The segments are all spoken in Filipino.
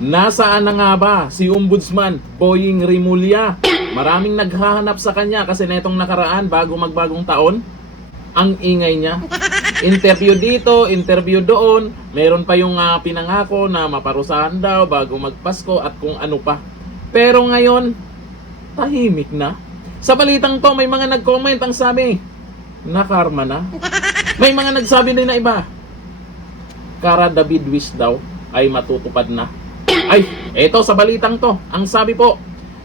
Nasaan na nga ba si Ombudsman Boying Rimulya? Maraming naghahanap sa kanya kasi netong nakaraan bago magbagong taon, ang ingay niya. Interview dito, interview doon. Meron pa yung pinangako na maparusahan daw bago magpasko at kung ano pa. Pero ngayon, tahimik na. Sa balitang to, may mga nag-comment ang sabi, nakarma na. May mga nagsabi din na iba, Kara David wish daw ay matutupad na. Ay, eto sa balitang to, ang sabi po,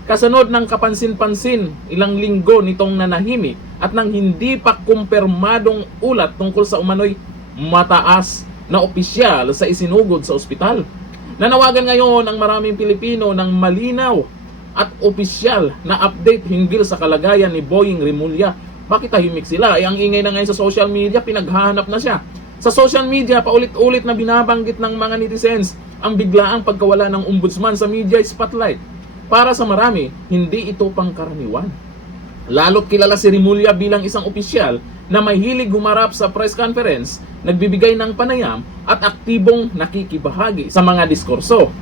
kasunod ng kapansin-pansin ilang linggo nitong nanahimik at nang hindi pa kumpirmadong ulat tungkol sa umano'y mataas na opisyal sa isinugod sa ospital. Nanawagan ngayon ang maraming Pilipino ng malinaw at opisyal na update hinggil sa kalagayan ni Boying Rimulya. Bakit tahimik sila? Ang ingay na ngayon sa social media, pinaghahanap na siya. Sa social media, paulit-ulit na binabanggit ng mga netizens ang biglaang pagkawala ng ombudsman sa media spotlight. Para sa marami, hindi ito pangkaraniwan. Lalo't kilala si Rimulya bilang isang opisyal na mahilig humarap sa press conference, nagbibigay ng panayam at aktibong nakikibahagi sa mga diskurso.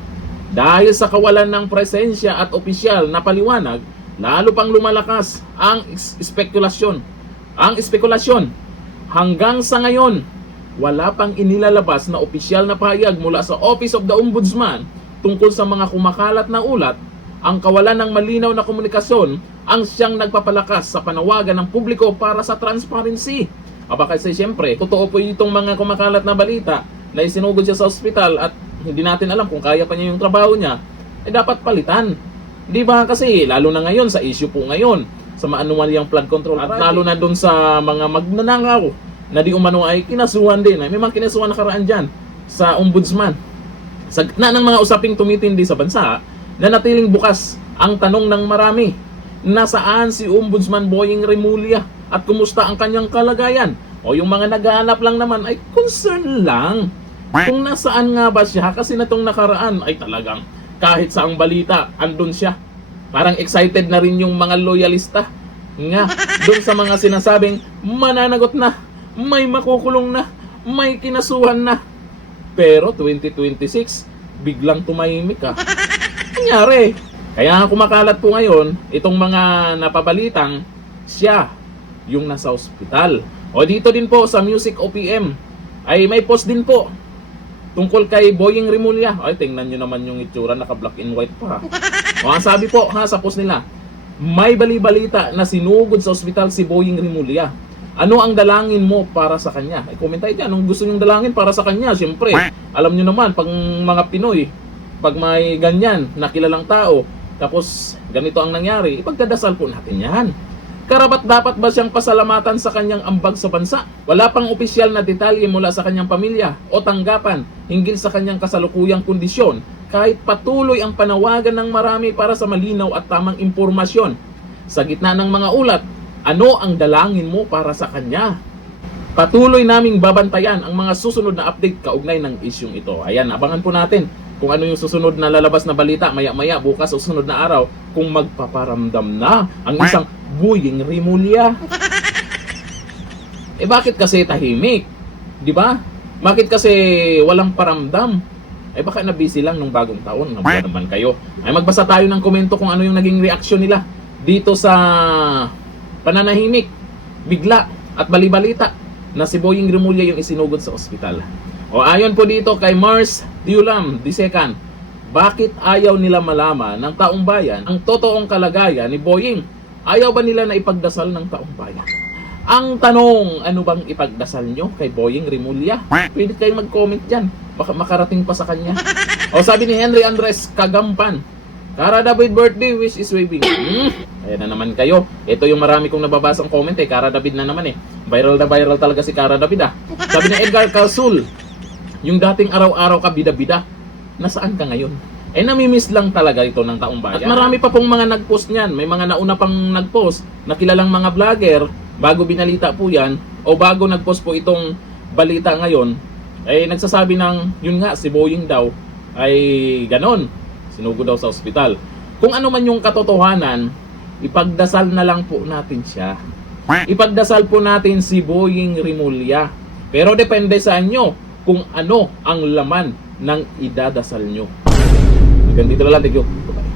Dahil sa kawalan ng presensya at opisyal na paliwanag, lalo pang lumalakas ang spekulasyon. Hanggang sa ngayon, wala pang inilalabas na opisyal na pahayag mula sa Office of the Ombudsman tungkol sa mga kumakalat na ulat. Ang kawalan ng malinaw na komunikasyon ang siyang nagpapalakas sa panawagan ng publiko para sa transparency. Aba kasi siyempre, totoo po itong mga kumakalat na balita na isinugod siya sa ospital at hindi natin alam kung kaya pa niya yung trabaho niya, dapat palitan. Di ba kasi lalo na ngayon sa issue po ngayon sa maanumalyang flood control at lalo na dun sa mga magnanakaw na di umano ay kinasuhan din. May mga kinasuhan nakaraan dyan sa ombudsman. Sa gitna ng mga usaping tumitindi sa bansa, nanatiling bukas ang tanong ng marami, nasaan si Ombudsman Boying Rimulya at kumusta ang kanyang kalagayan? O yung mga naghahanap lang naman ay concern lang kung nasaan nga ba siya, kasi na itong nakaraan ay talagang kahit saang balita andun siya. Parang excited na rin yung mga loyalista nga doon sa mga sinasabing mananagot na, may makukulong na, may kinasuhan na. Pero 2026 biglang tumahimik ka. Nangyari. Kaya kumakalat po ngayon itong mga napabalitang siya yung nasa ospital. O dito din po sa Music OPM ay may post din po tungkol kay Boying Rimulya. Ay, tingnan nyo naman yung itsura, naka black and white pa. O ang sabi po sa post nila, may bali-balita na sinugod sa ospital si Boying Rimulya. Ano ang dalangin mo para sa kanya? Ay, comment tayo dyan. Anong gusto nyong dalangin para sa kanya? Siyempre, alam nyo naman, pag mga Pinoy, pag may ganyan, nakilalang tao, tapos ganito ang nangyari, ipagdadasal po natin yan. Karapat dapat ba siyang pasalamatan sa kanyang ambag sa bansa? Wala pang opisyal na detalye mula sa kanyang pamilya o tanggapan hinggil sa kanyang kasalukuyang kondisyon, kahit patuloy ang panawagan ng marami para sa malinaw at tamang impormasyon. Sa gitna ng mga ulat, ano ang dalangin mo para sa kanya? Patuloy naming babantayan ang mga susunod na update kaugnay ng isyung ito. Ayan, abangan po natin kung ano yung susunod na lalabas na balita maya-maya bukas o susunod na araw kung magpaparamdam na ang isang Boying Rimulya. Bakit kasi tahimik? Di ba? Bakit kasi walang paramdam? Baka na-busy lang nung bagong taon. Nabuha naman kayo. Magbasa tayo ng komento kung ano yung naging reaksyon nila dito sa pananahimik, bigla at balibalita na si Boying Rimulya yung isinugod sa ospital. O ayon po dito kay Mars Diulam II, bakit ayaw nila malaman ng taong bayan ang totoong kalagayan ni Boying? Ayaw ba nila na ipagdasal ng taong bayan? Ang tanong, ano bang ipagdasal nyo kay Boying Rimulya? Pwede kayong mag-comment dyan, baka makarating pa sa kanya. O sabi ni Henry Andres Kagampan, Kara David birthday wish is waving. Ayan na naman kayo. Ito yung marami kong nababasang comment Kara David na naman Viral na viral talaga si Kara David Sabi ni Edgar Calsul, yung dating araw-araw ka bida-bida, nasaan ka ngayon? Namimiss lang talaga ito ng taong bayan. At marami pa pong mga nag-post niyan. May mga nauna pang nag-post na kilalang mga vlogger, bago binalita po yan, o bago nag-post po itong balita ngayon, nagsasabi ng, yun nga, si Boying daw, ay ganon. Sinugod daw sa ospital. Kung ano man yung katotohanan, ipagdasal na lang po natin siya. Ipagdasal po natin si Boying Rimulya. Pero depende sa inyo kung ano ang laman ng idadasal nyo. Hanggang dito na lang. Thank you. Bye-bye.